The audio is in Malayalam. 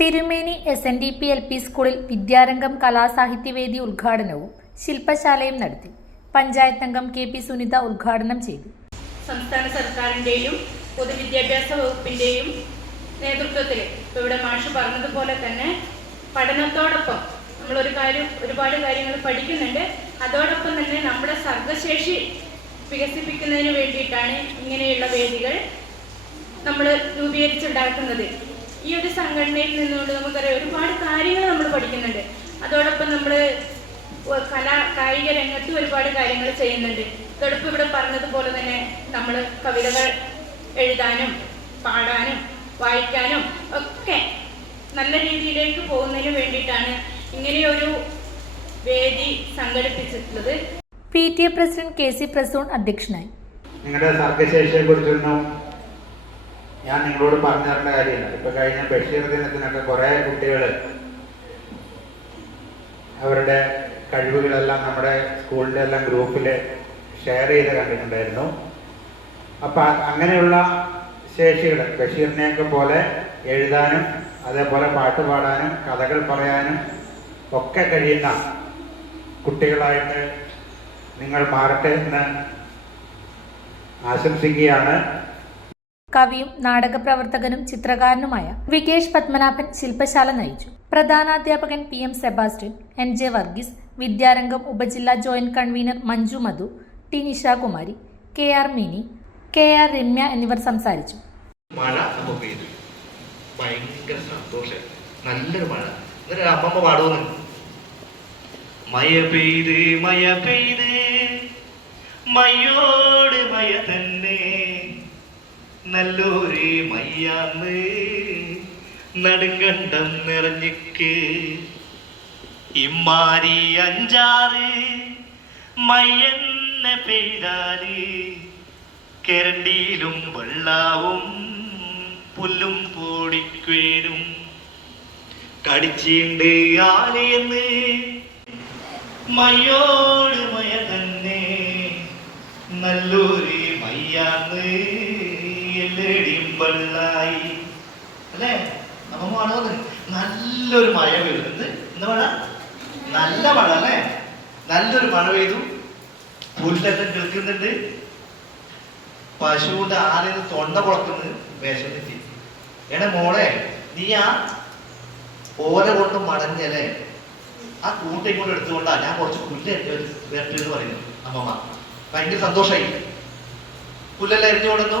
Thirumeni S N D P L P സ്കൂളിൽ വിദ്യാരംഗം കലാസാഹിത്യവേദി ഉദ്ഘാടനവും ശില്പശാലയും നടത്തി. പഞ്ചായത്ത് അംഗം കെ പി സുനിത ഉദ്ഘാടനം ചെയ്തു. സംസ്ഥാന സർക്കാരിന്റെയും പൊതുവിദ്യാഭ്യാസ വകുപ്പിന്റെയും നേതൃത്വത്തിൽ ഇവിടെ മാഷ് പറഞ്ഞതുപോലെ തന്നെ പഠനത്തോടൊപ്പം നമ്മളൊരു കാര്യം ഒരുപാട് കാര്യങ്ങൾ പഠിക്കുന്നുണ്ട്. അതോടൊപ്പം തന്നെ നമ്മുടെ സർഗശേഷി വികസിപ്പിക്കുന്നതിന് വേണ്ടിയിട്ടാണ് ഇങ്ങനെയുള്ള വേദികൾ നമ്മൾ രൂപീകരിച്ചുണ്ടാക്കുന്നത്. ഈ ഒരു സംഘടനയിൽ നിന്നുകൊണ്ട് നമുക്കറിയാം ഒരുപാട് കാര്യങ്ങൾ നമ്മൾ പഠിക്കുന്നുണ്ട്. അതോടൊപ്പം നമ്മൾ കലാ കായിക രംഗത്തും ഒരുപാട് കാര്യങ്ങൾ ചെയ്യുന്നുണ്ട്. അതോടൊപ്പം ഇവിടെ പറഞ്ഞതുപോലെ തന്നെ നമ്മൾ കവിതകൾ എഴുതാനും പാടാനും വായിക്കാനും ഒക്കെ നല്ല രീതിയിലേക്ക് പോകുന്നതിന് വേണ്ടിയിട്ടാണ് ഇങ്ങനെയൊരു വേദി സംഘടിപ്പിച്ചിട്ടുള്ളത്. P T A president K C Prasoon അധ്യക്ഷനായി. നിങ്ങളുടെ സർഗശേഷിയെ കുറിച്ചൊന്നും ഞാൻ നിങ്ങളോട് പറഞ്ഞു തരേണ്ട കാര്യമില്ല. ഇപ്പൊ കഴിഞ്ഞ ബഷീർ ദിനത്തിനൊക്കെ കുറെ കുട്ടികൾ അവരുടെ കഴിവുകളെല്ലാം നമ്മുടെ സ്കൂളിന്റെ എല്ലാം ഗ്രൂപ്പിൽ ഷെയർ ചെയ്ത് കണ്ടിട്ടുണ്ടായിരുന്നു. അപ്പൊ അങ്ങനെയുള്ള ശേഷികൾ ബഷീറിനെയൊക്കെ പോലെ എഴുതാനും അതേപോലെ പാട്ട് പാടാനും കഥകൾ പറയാനും ഒക്കെ കഴിയുന്ന കുട്ടികളായിട്ട് നിങ്ങൾ മാറട്ടെ എന്ന് ആശംസിക്കുകയാണ്. കവിയും നാടകപ്രവർത്തകനും ചിത്രകാരനുമായ വികേഷ് പത്മനാഭൻ ശില്പശാല നയിച്ചു. പ്രധാനാധ്യാപകൻ P M Sebastian N J Varghese Vidyarangam ഉപജില്ലാ joint convener Manju Madhu T Nishakumari K R Mini K R Ramya എന്നിവർ സംസാരിച്ചു. മഴ നമുക്ക് പെയ്തു ഭയങ്കര സന്തോഷം. നല്ലൊരു മഴ. എന്നിട്ട് പാടുന്നു മയ പെയ്ത് മയ പെയ്ത് മയോട് മയ തന്നെ. നല്ലൊരു മയ്യാന്ന് നടുങ്കണ്ടം നിറഞ്ഞിക്ക് ഇമ്മാരി അഞ്ചാറ് മയ്യെന്നെ പെയ്താൽ കരണ്ടിയിലും വെള്ളാവും പുല്ലും പൊടിക്കേനും. കടിച്ചീണ്ട് ആലയെന്ന് മയ്യോട് മയ തന്നെ. നല്ലൂരി മയ്യാന്ന് വെള്ളായി അല്ലേ? പാടുന്നത് നല്ലൊരു മഴ പെയ്യുന്നത് എന്താ? മഴ? നല്ല മഴ അല്ലേ? നല്ലൊരു മഴ പെയ്തു. പുല്ലെല്ലാം കിളിക്കുന്നുണ്ട്? പശുവിന്റെ ആലിന് തൊണ്ട പുളക്കുന്നത് വിശന്നിട്ട് എടാ മോളെ നീ ആ ഓല കൊണ്ട് മടഞ്ഞല്ലേ ആ കൂട്ടയും കൊണ്ട് എടുത്തുകൊണ്ടാ ഞാൻ കുറച്ച് പുല്ല് വരട്ടെന്ന് പറയുന്നു അമ്മമ്മ. ഭയങ്കര സന്തോഷായി. പുല്ലെല്ലാം എരിഞ്ഞു കൊടുന്നു